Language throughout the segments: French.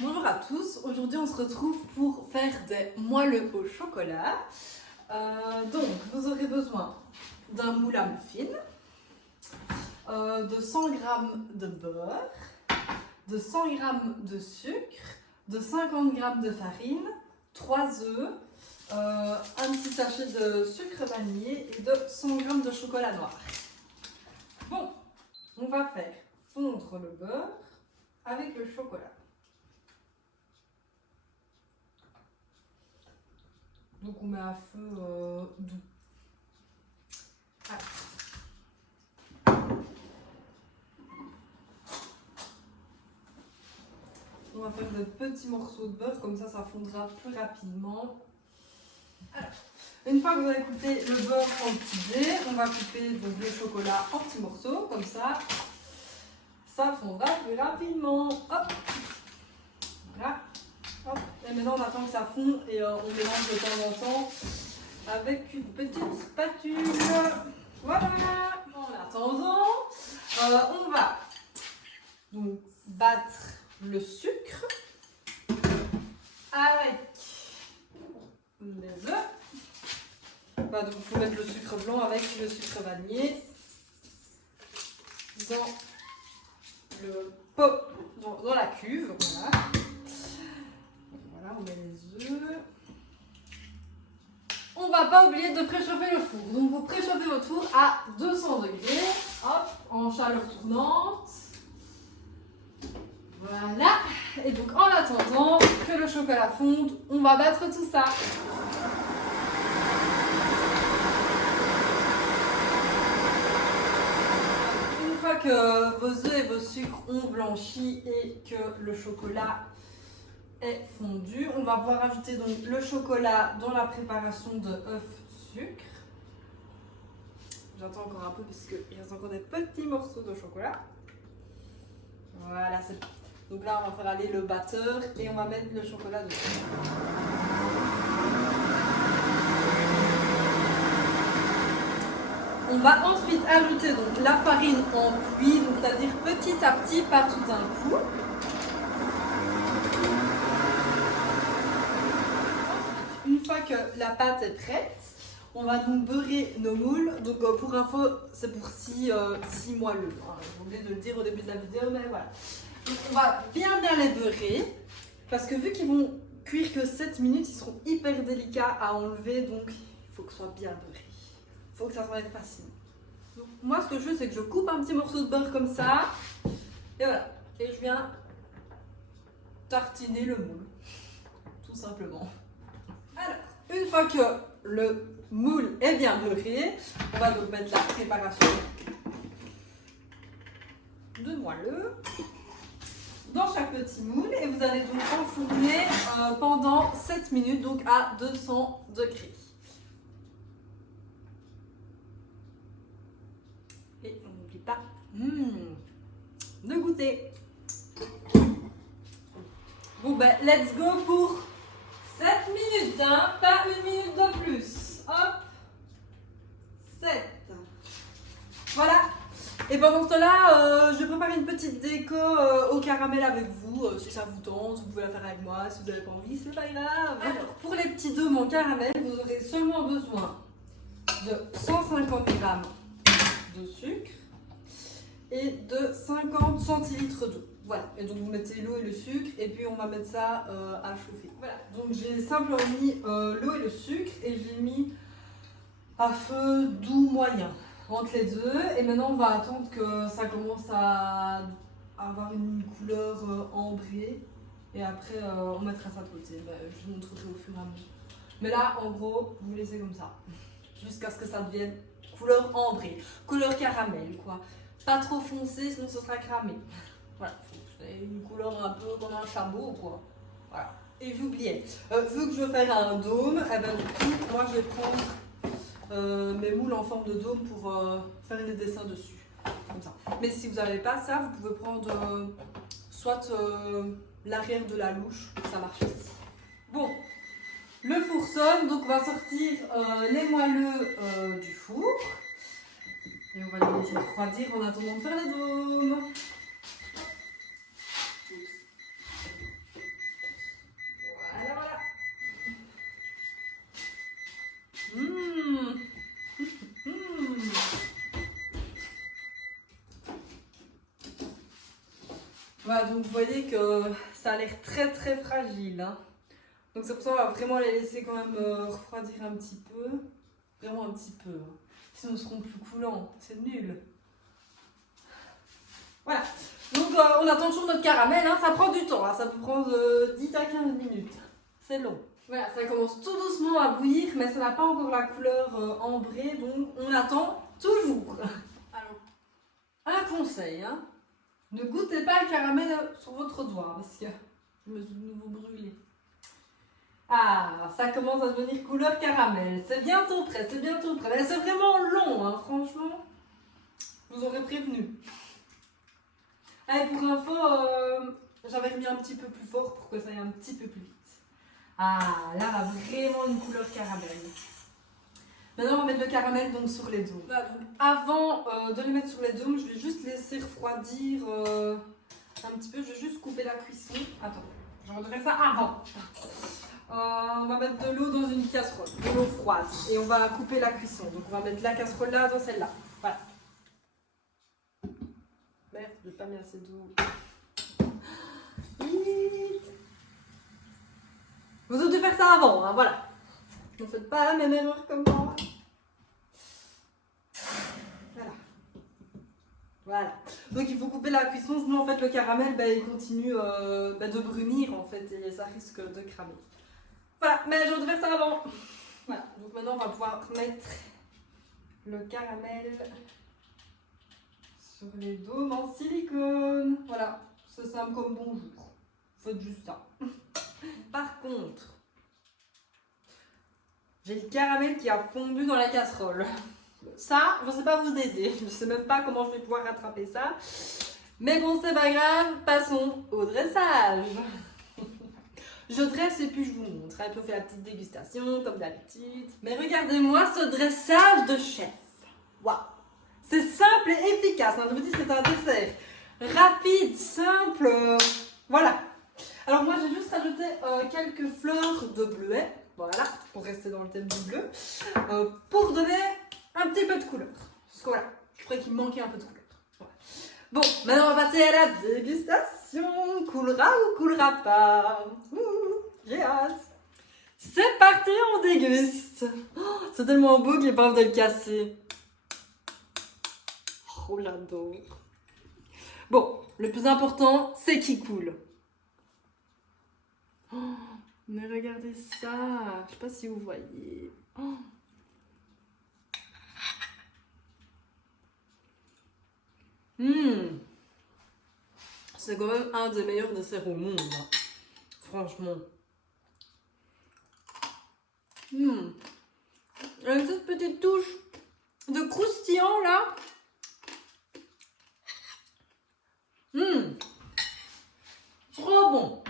Bonjour à tous, aujourd'hui on se retrouve pour faire des moelleux au chocolat. Donc vous aurez besoin d'un moule à muffins, de 100 g de beurre, de 100 g de sucre, de 50 g de farine, 3 œufs, un petit sachet de sucre vanillé et de 100 g de chocolat noir. Bon, on va faire fondre le beurre avec le chocolat. Donc on met à feu doux. Alors. On va faire des petits morceaux de beurre, comme ça fondra plus rapidement. Alors, une fois que vous avez coupé le beurre en petits dés, on va couper donc le chocolat en petits morceaux, comme ça fondra plus rapidement. Hop, voilà. Hop. Et maintenant on attend que ça fonde et on mélange de temps en temps avec une petite spatule. Voilà. En attendant, on va donc battre le sucre avec les œufs. Donc il faut mettre le sucre blanc avec le sucre vanillé dans le pot, dans la cuve. Voilà. Voilà, on met les œufs. On va pas oublier de préchauffer le four. Donc vous préchauffez votre four à 200 degrés, hop, en chaleur tournante. Voilà. Et donc en attendant que le chocolat fonde, on va battre tout ça. Une fois que vos œufs et vos sucres ont blanchi et que le chocolat est fondu, on va pouvoir ajouter donc le chocolat dans la préparation de œufs-sucre. J'attends encore un peu parce qu'il reste encore des petits morceaux de chocolat. Voilà, c'est bon. Donc là, on va faire aller le batteur et on va mettre le chocolat dessus. On va ensuite ajouter donc la farine en pluie, donc c'est-à-dire petit à petit, pas tout d'un coup. Une fois que la pâte est prête, on va donc beurrer nos moules. Donc pour info, c'est pour 6 moelleux. J'ai oublié de le dire au début de la vidéo, mais voilà. Donc on va bien les beurrer, parce que vu qu'ils vont cuire que 7 minutes, ils seront hyper délicats à enlever, donc il faut que ce soit bien beurré. Il faut que ça s'enlève facilement. Donc moi ce que je fais, c'est que je coupe un petit morceau de beurre comme ça, et voilà. Et je viens tartiner le moule, tout simplement. Alors, une fois que le moule est bien beurré, on va donc mettre la préparation de moelleux dans chaque petit moule et vous allez donc enfourner pendant 7 minutes, donc à 200 degrés. Et on n'oublie pas de goûter. Bon ben, let's go pour 7 minutes, hein, pas une minute de plus. Hop, 7. Voilà. Et pendant ce temps-là, je prépare une petite déco au caramel avec vous. Si ça vous tente, vous pouvez la faire avec moi. Si vous n'avez pas envie, c'est pas grave. Alors, pour les petits dômes en caramel, vous aurez seulement besoin de 150 g de sucre et de 50 centilitres d'eau. Voilà, et donc vous mettez l'eau et le sucre et puis on va mettre ça à chauffer. Voilà, donc j'ai simplement mis l'eau et le sucre et j'ai mis à feu doux moyen entre les deux. Et maintenant on va attendre que ça commence à avoir une couleur ambrée et après on mettra ça de côté. Je vous montrerai au fur et à mesure. Mais là en gros vous laissez comme ça jusqu'à ce que ça devienne couleur ambrée, couleur caramel quoi. Pas trop foncé sinon ce sera cramé. Voilà, c'est une couleur un peu comme un chameau quoi. Voilà. Et j'oubliais, vu que je veux faire un dôme, eh ben, du coup moi je vais prendre mes moules en forme de dôme pour faire des dessins dessus. Comme ça. Mais si vous n'avez pas ça, vous pouvez prendre soit l'arrière de la louche, ça marche aussi. Bon, le four sonne, donc on va sortir les moelleux du four. Et on va les laisser refroidir en attendant de faire les dômes. Voilà, donc vous voyez que ça a l'air très très fragile. Hein. Donc c'est pour ça qu'on va vraiment les laisser quand même refroidir un petit peu. Vraiment un petit peu. Hein. Sinon ils seront plus coulants. C'est nul. Voilà. Donc on attend toujours notre caramel. Hein. Ça prend du temps. Hein. Ça peut prendre 10 à 15 minutes. C'est long. Voilà, ça commence tout doucement à bouillir, mais ça n'a pas encore la couleur ambrée. Donc on attend toujours. Alors, un conseil, hein. Ne goûtez pas le caramel sur votre doigt parce que je me suis de nouveau brûlée. Ah, ça commence à devenir couleur caramel. C'est bientôt prêt, c'est bientôt prêt. Mais c'est vraiment long, hein, franchement. Je vous aurais prévenu. Allez, pour info, j'avais remis un petit peu plus fort pour que ça aille un petit peu plus vite. Ah, là, on a vraiment une couleur caramel. Maintenant, on va mettre le caramel donc, sur les dômes. Voilà, donc, avant de les mettre sur les dômes, je vais juste laisser refroidir un petit peu. Je vais juste couper la cuisson. Attends, je vais faire ça avant. On va mettre de l'eau dans une casserole, de l'eau froide. Et on va couper la cuisson. Donc, on va mettre la casserole là dans celle-là. Voilà. Merde, je n'ai pas mis assez d'eau. Vous devez faire ça avant, hein, voilà. Ne faites pas la même erreur comme moi. Voilà. Voilà. Donc il faut couper la cuisson, sinon en fait le caramel il continue de brunir en fait et ça risque de cramer. Voilà, mais je devais faire ça avant. Voilà, donc maintenant on va pouvoir mettre le caramel sur les dômes en silicone. Voilà, c'est simple comme bonjour. Faites juste ça. Par contre, j'ai le caramel qui a fondu dans la casserole. Ça, je ne sais pas vous aider. Je ne sais même pas comment je vais pouvoir rattraper ça. Mais bon, c'est pas grave. Passons au dressage. Je dresse et puis je vous montre. Elle peut faire la petite dégustation comme d'habitude. Mais regardez-moi ce dressage de chef. Waouh! C'est simple et efficace. Je vous dis, c'est un dessert rapide, simple. Voilà. Alors moi, j'ai juste rajouté quelques fleurs de bleuet. Voilà, pour rester dans le thème du bleu. Pour donner un petit peu de couleur. Parce que voilà, je croyais qu'il manquait un peu de couleur. Voilà. Bon, maintenant on va passer à la dégustation. Coulera ou coulera pas? J'ai hâte. C'est parti, on déguste. Oh, c'est tellement beau que j'ai pas envie de le casser. Oh, j'adore. Bon, le plus important, c'est qu'il coule. Oh, mais regardez ça. Je sais pas si vous voyez. Oh. C'est quand même un des meilleurs desserts au monde. Hein. Franchement. Il y a cette petite touche de croustillant là. Trop bon.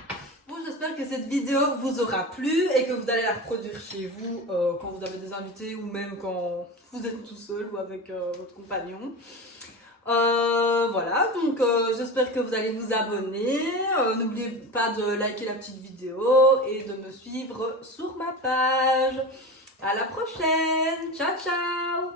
Bon, j'espère que cette vidéo vous aura plu et que vous allez la reproduire chez vous quand vous avez des invités ou même quand vous êtes tout seul ou avec votre compagnon. Voilà, donc j'espère que vous allez vous abonner. N'oubliez pas de liker la petite vidéo et de me suivre sur ma page. À la prochaine. Ciao, ciao.